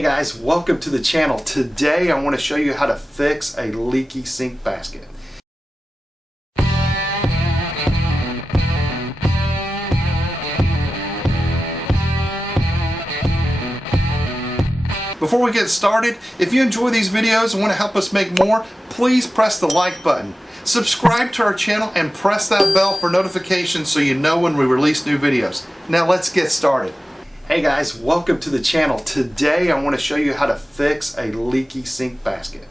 Hey guys, welcome to the channel. Today I want to show you how to fix a leaky sink basket. Before we get started, if you enjoy these videos and want to help us make more, please press the like button. Subscribe to our channel and press that bell for notifications so you know when we release new videos. Now let's get started. Hey guys, welcome to the channel. Today I want to show you how to fix a leaky sink basket.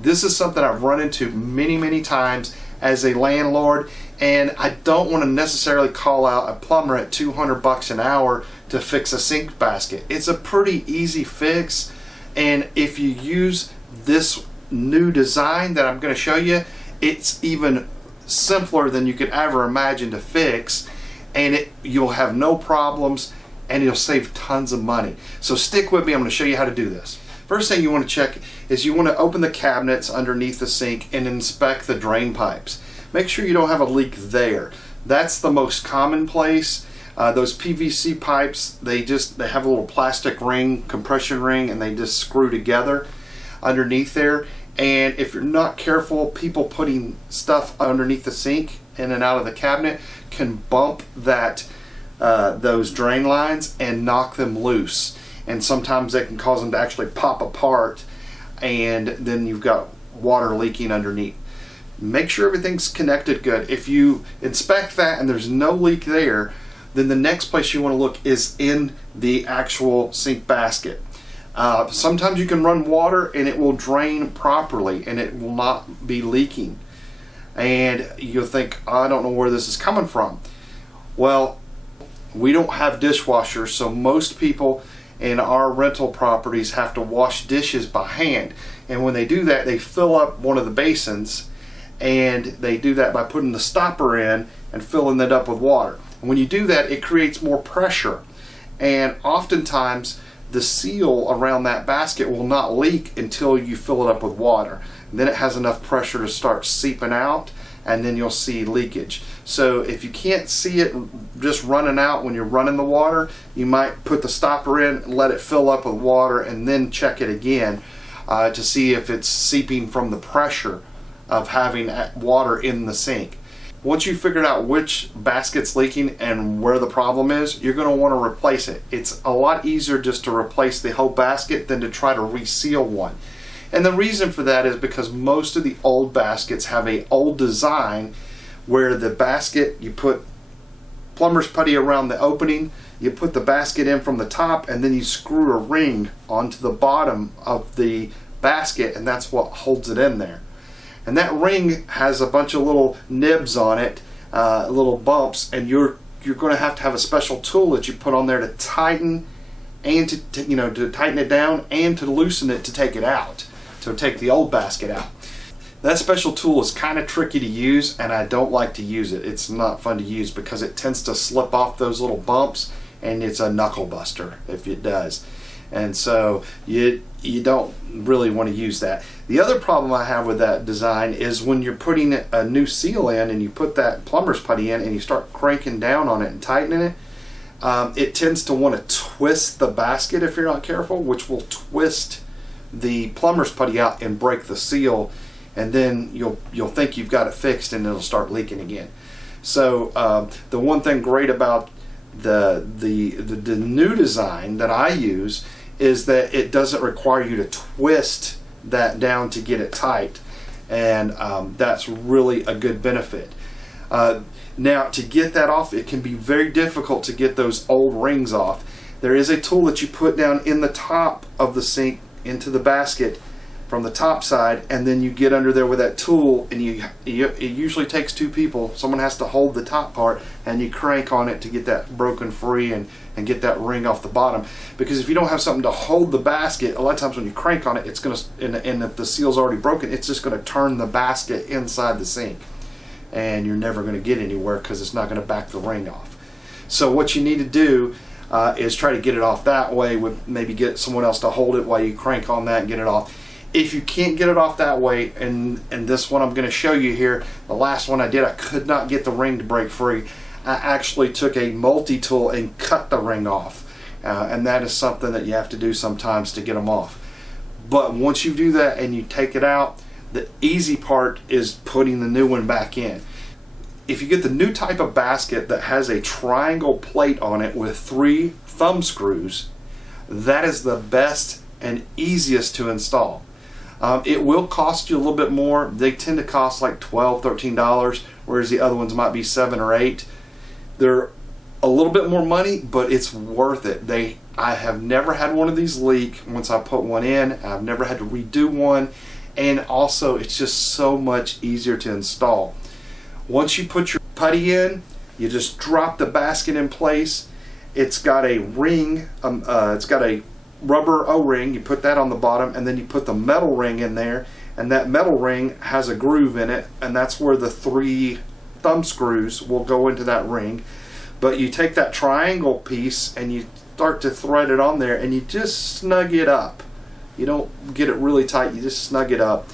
This is something I've run into many times as a landlord, and I don't want to necessarily call out a plumber at $200 an hour to fix a sink basket. It's a pretty easy fix, and if you use this new design that I'm going to show you, it's even simpler than you could ever imagine to fix, and you'll have no problems and you'll save tons of money. So stick with me, I'm going to show you how to do this. First thing you want to check is you want to open the cabinets underneath the sink and inspect the drain pipes. Make sure you don't have a leak there. That's the most common place. Those PVC pipes, they have a little plastic ring, compression ring, and they just screw together underneath there. And if you're not careful, people putting stuff underneath the sink in and out of the cabinet can bump those drain lines and knock them loose, and sometimes that can cause them to actually pop apart, and then you've got water leaking underneath. Make sure everything's connected good. If you inspect that and there's no leak there, then the next place you want to look is in the actual sink basket. Sometimes you can run water and it will drain properly and it will not be leaking, and you'll think, I don't know where this is coming from. Well, we don't have dishwashers, so most people in our rental properties have to wash dishes by hand. And when they do that, they fill up one of the basins, and they do that by putting the stopper in and filling it up with water. And when you do that, it creates more pressure. And oftentimes, the seal around that basket will not leak until you fill it up with water. And then it has enough pressure to start seeping out, and then you'll see leakage. So if you can't see it just running out when you're running the water, you might put the stopper in and let it fill up with water and then check it again to see if it's seeping from the pressure of having water in the sink. Once you've figured out which basket's leaking and where the problem is, you're going to want to replace it. It's a lot easier just to replace the whole basket than to try to reseal one. And the reason for that is because most of the old baskets have an old design where the basket, you put plumber's putty around the opening, you put the basket in from the top, and then you screw a ring onto the bottom of the basket, and that's what holds it in there. And that ring has a bunch of little nibs on it, little bumps, and you're going to have a special tool that you put on there to tighten and to tighten it down and to loosen it to take it out, to take the old basket out. That special tool is kind of tricky to use, and I don't like to use it. It's not fun to use because it tends to slip off those little bumps, and it's a knuckle buster if it does. And so you don't really want to use that. The other problem I have with that design is when you're putting a new seal in and you put that plumber's putty in and you start cranking down on it and tightening it, it tends to want to twist the basket if you're not careful, which will twist the plumber's putty out and break the seal, and then you'll think you've got it fixed and it'll start leaking again. So the one thing great about the new design that I use is that it doesn't require you to twist that down to get it tight, and that's really a good benefit. Now, to get that off, it can be very difficult to get those old rings off. There is a tool that you put down in the top of the sink into the basket from the top side, and then you get under there with that tool, and it usually takes two people. Someone has to hold the top part, and you crank on it to get that broken free and get that ring off the bottom. Because if you don't have something to hold the basket, a lot of times when you crank on it, it's going to, and if the seal's already broken, it's just going to turn the basket inside the sink, and you're never going to get anywhere because it's not going to back the ring off. So what you need to do is try to get it off that way, with maybe get someone else to hold it while you crank on that and get it off. If you can't get it off that way, and this one I'm going to show you here, the last one I did, I could not get the ring to break free. I actually took a multi-tool and cut the ring off. and that is something that you have to do sometimes to get them off. But once you do that and you take it out, the easy part is putting the new one back in. If you get the new type of basket that has a triangle plate on it with 3 thumb screws, that is the best and easiest to install. It will cost you a little bit more. They tend to cost like $12, $13, whereas the other ones might be $7 or $8. They're a little bit more money, but it's worth it. I have never had one of these leak once I put one in. I've never had to redo one, and also it's just so much easier to install. Once you put your putty in, you just drop the basket in place. It's got a ring, it's got a rubber O-ring. You put that on the bottom, and then you put the metal ring in there, and that metal ring has a groove in it, and that's where the 3 thumb screws will go into that ring. But you take that triangle piece and you start to thread it on there, and you just snug it up. You don't get it really tight, you just snug it up,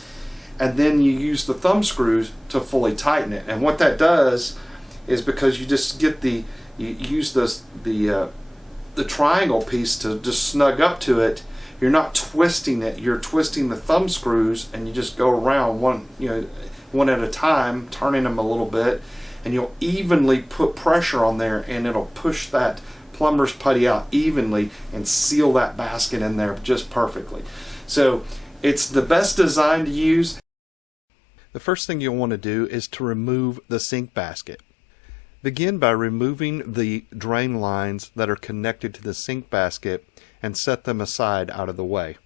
and then you use the thumb screws to fully tighten it. And what that does is, because you just get you use the triangle piece to just snug up to it, you're not twisting it, you're twisting the thumb screws, and you just go around one at a time, turning them a little bit, and you'll evenly put pressure on there, and it'll push that plumber's putty out evenly and seal that basket in there just perfectly. So it's the best design to use. The first thing you'll want to do is to remove the sink basket. Begin by removing the drain lines that are connected to the sink basket and set them aside out of the way.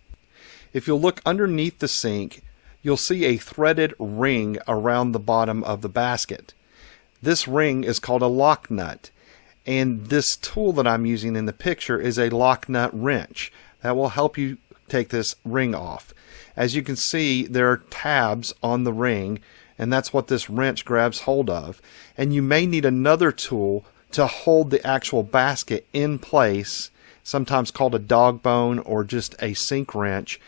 If you'll look underneath the sink, you'll see a threaded ring around the bottom of the basket. This ring is called a lock nut, and this tool that I'm using in the picture is a lock nut wrench that will help you take this ring off. As you can see, there are tabs on the ring, and that's what this wrench grabs hold of. And you may need another tool to hold the actual basket in place, sometimes called a dog bone or just a sink wrench,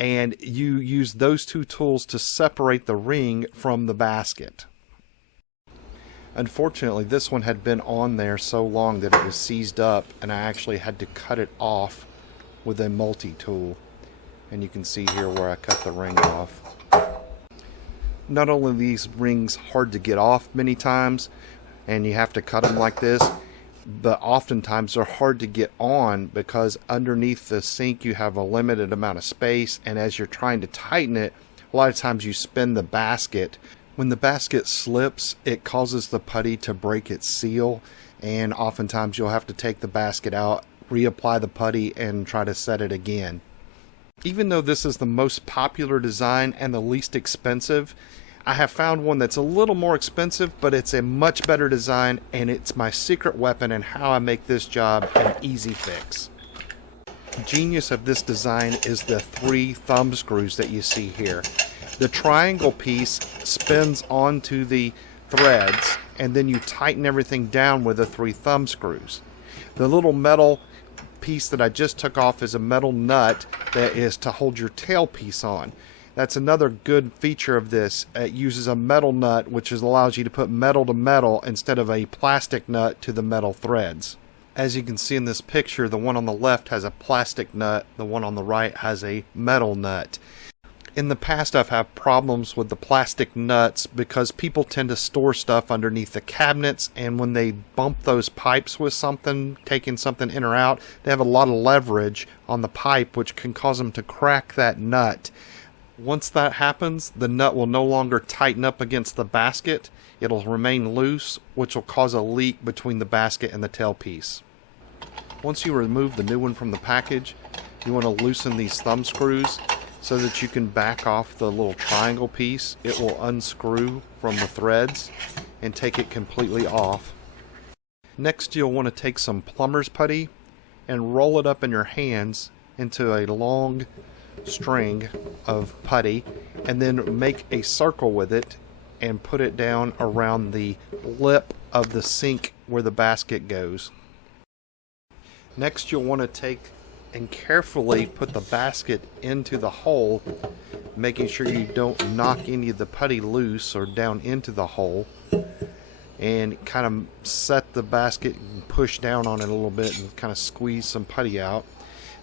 and you use those 2 tools to separate the ring from the basket. Unfortunately, this one had been on there so long that it was seized up, and I actually had to cut it off with a multi-tool. And you can see here where I cut the ring off. Not only are these rings hard to get off many times, and you have to cut them like this, but oftentimes they're hard to get on because underneath the sink you have a limited amount of space, and as you're trying to tighten it, a lot of times you spin the basket. When the basket slips, it causes the putty to break its seal, and oftentimes you'll have to take the basket out, reapply the putty, and try to set it again. Even though this is the most popular design and the least expensive, I have found one that's a little more expensive, but it's a much better design, and it's my secret weapon in how I make this job an easy fix. The genius of this design is the 3 thumb screws that you see here. The triangle piece spins onto the threads, and then you tighten everything down with the 3 thumb screws. The little metal piece that I just took off is a metal nut that is to hold your tailpiece on. That's another good feature of this. It uses a metal nut, which allows you to put metal to metal instead of a plastic nut to the metal threads. As you can see in this picture, the one on the left has a plastic nut, the one on the right has a metal nut. In the past, I've had problems with the plastic nuts because people tend to store stuff underneath the cabinets, and when they bump those pipes with something, taking something in or out, they have a lot of leverage on the pipe, which can cause them to crack that nut. Once that happens, the nut will no longer tighten up against the basket. It'll remain loose, which will cause a leak between the basket and the tailpiece. Once you remove the new one from the package, you want to loosen these thumb screws so that you can back off the little triangle piece. It will unscrew from the threads and take it completely off. Next, you'll want to take some plumber's putty and roll it up in your hands into a long string of putty, and then make a circle with it and put it down around the lip of the sink where the basket goes. Next, you'll want to take and carefully put the basket into the hole, making sure you don't knock any of the putty loose or down into the hole. and kind of set the basket and push down on it a little bit and kind of squeeze some putty out.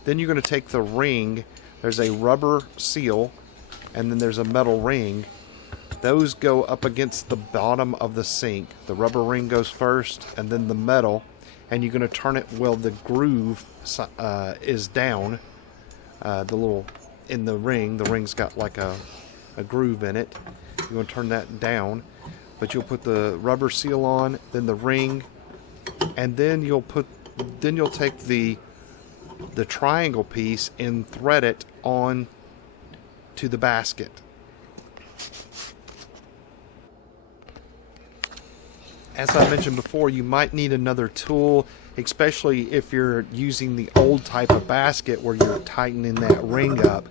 Then you're going to take the ring. There's a rubber seal and then there's a metal ring. Those go up against the bottom of the sink. The rubber ring goes first and then the metal, and you're going to turn it while the groove is down. The little in the ring's got like a groove in it. You're going to turn that down, but you'll put the rubber seal on, then the ring, and then you'll take the triangle piece and thread it on to the basket. As I mentioned before, you might need another tool, especially if you're using the old type of basket where you're tightening that ring up.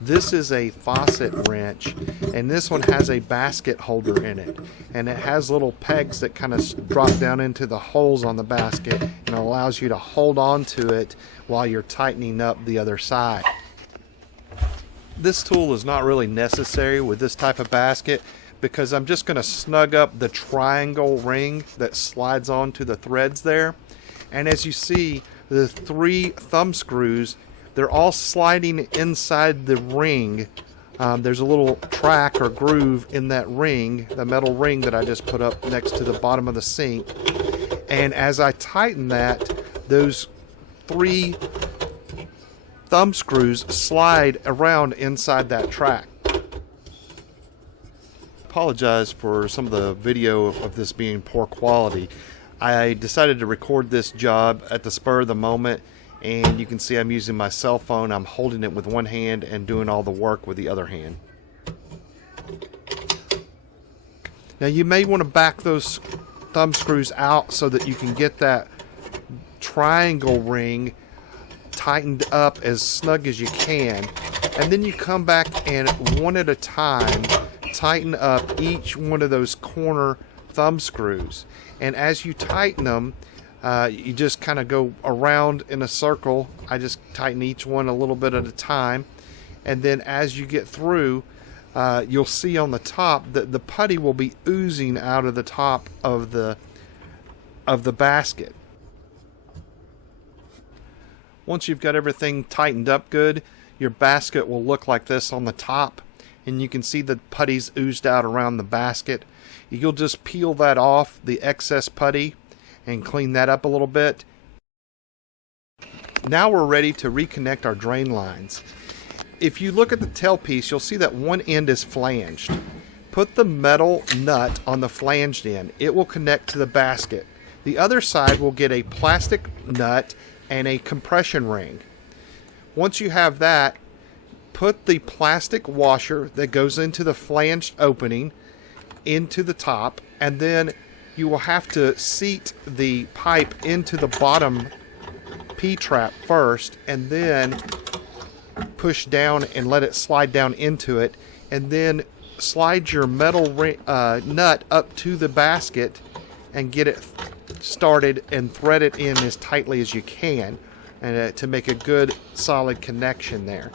This is a faucet wrench, and this one has a basket holder in it, and it has little pegs that kind of drop down into the holes on the basket, and it allows you to hold on to it while you're tightening up the other side. This tool is not really necessary with this type of basket, because I'm just going to snug up the triangle ring that slides onto the threads there. And as you see, the 3 thumb screws, they're all sliding inside the ring. There's a little track or groove in that ring, the metal ring that I just put up next to the bottom of the sink. And as I tighten that, those 3 thumb screws slide around inside that track. Apologize for some of the video of this being poor quality. I decided to record this job at the spur of the moment, and you can see I'm using my cell phone. I'm holding it with one hand and doing all the work with the other hand. Now you may want to back those thumb screws out so that you can get that triangle ring tightened up as snug as you can, and then you come back and one at a time tighten up each one of those corner thumb screws. And as you tighten them, you just kind of go around in a circle. I just tighten each one a little bit at a time, and then as you get through, you'll see on the top that the putty will be oozing out of the top of the basket. Once you've got everything tightened up good, your basket will look like this on the top, and you can see the putty's oozed out around the basket. You'll just peel that off, the excess putty, and clean that up a little bit. Now we're ready to reconnect our drain lines. If you look at the tailpiece, you'll see that one end is flanged. Put the metal nut on the flanged end. It will connect to the basket. The other side will get a plastic nut and a compression ring. Once you have that, put the plastic washer that goes into the flanged opening into the top, and then you will have to seat the pipe into the bottom P-trap first, and then push down and let it slide down into it, and then slide your metal nut up to the basket and get it started and thread it in as tightly as you can, and to make a good solid connection there.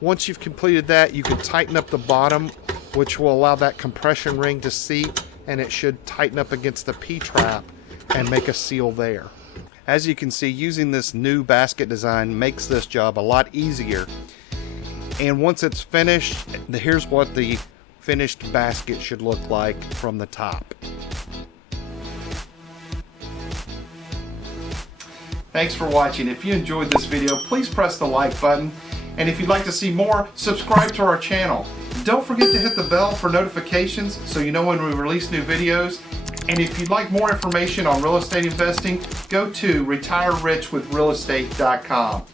Once you've completed that, you can tighten up the bottom, which will allow that compression ring to seat, and it should tighten up against the P-trap and make a seal there. As you can see, using this new basket design makes this job a lot easier. And once it's finished, here's what the finished basket should look like from the top. Thanks for watching. If you enjoyed this video, please press the like button. And if you'd like to see more, subscribe to our channel. Don't forget to hit the bell for notifications so you know when we release new videos. And if you'd like more information on real estate investing, go to retirerichwithrealestate.com.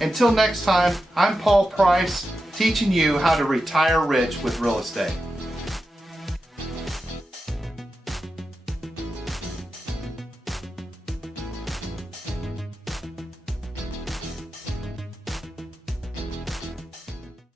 Until next time, I'm Paul Price, teaching you how to retire rich with real estate.